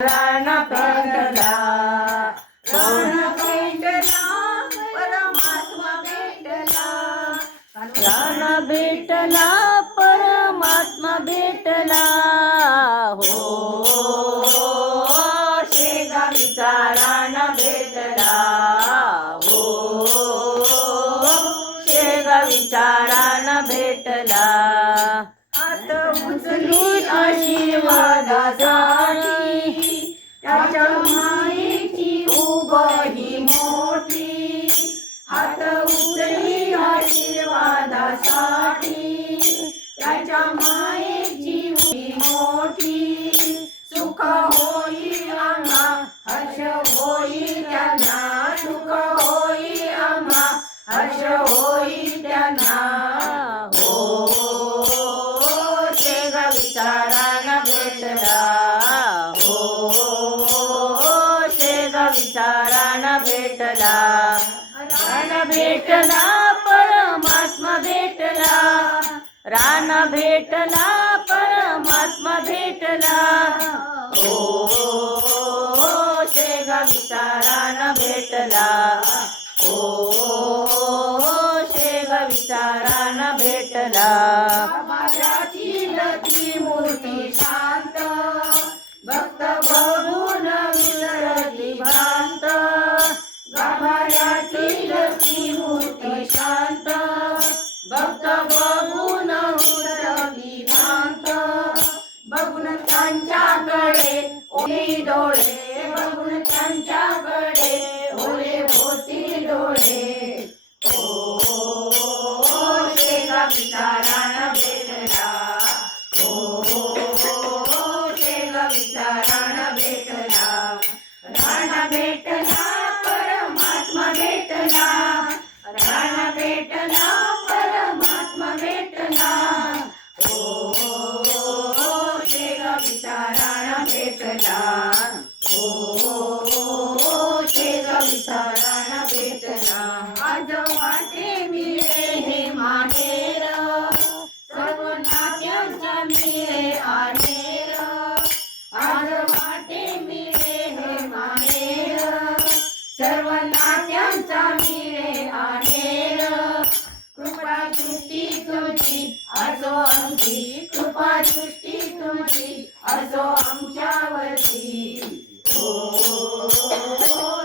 रान भेटला, रान भेटला, परमात्मा भेटला, रान भेटला, परमात्मा भेटला. हो शेगावीचा रान भेटला, हो शेगावीचा रान भेटला. हात उचलून आशीर्वादासाठी त्याच्या मायेची उभी मोठी. हात उचली आशीर्वादासाठी त्याच्या मायेची उभी मोठी. सुख होई आम्हा, हर्ष होई त्यांना, सुख होई आम्हा, हर्ष होई त्यांना. हो शेगावीचा रान भेटला, हो शेगावीचा रान भेटला. रान भेटला, परमात्मा भेटला, रान भेटला, परमात्मा भेटला. हो शेगावीचा रान भेटला, हो शेगावीचा रान भेटला. गाभाऱ्यातील ती मूर्ती शांत, भक्त बघून विसरली भ्रांत. गाभाऱ्यातील ती मूर्ती शांत, भक्त बघून विसरली भ्रांत. बघून त्यांच्याकडे ओले डोळे, बघून त्यांच्याकडे ओले होती डोळे. ओ शेगावीचा रान भेटला, ओ शेगावीचा रान भेटला. रान भेटला, परमात्मा भेटला, रान भेटला, परमात्मा भेटला. ओ शेगावीचा रान भेटला, ओ शेगावीचा रान भेटला. आज वाटे मिळे हे माहेर, सर्व नात्यांचा मिळे आहेर. आज वाटे मिळे हे माहेर, सर्व नात्यांचा मिळे आहेर. कृपा दृष्टी तुमची असो आमची, कृपा दृष्टी तुमची असो आमच्यावरती. हो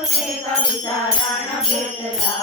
शेगावीचा रान भेटला.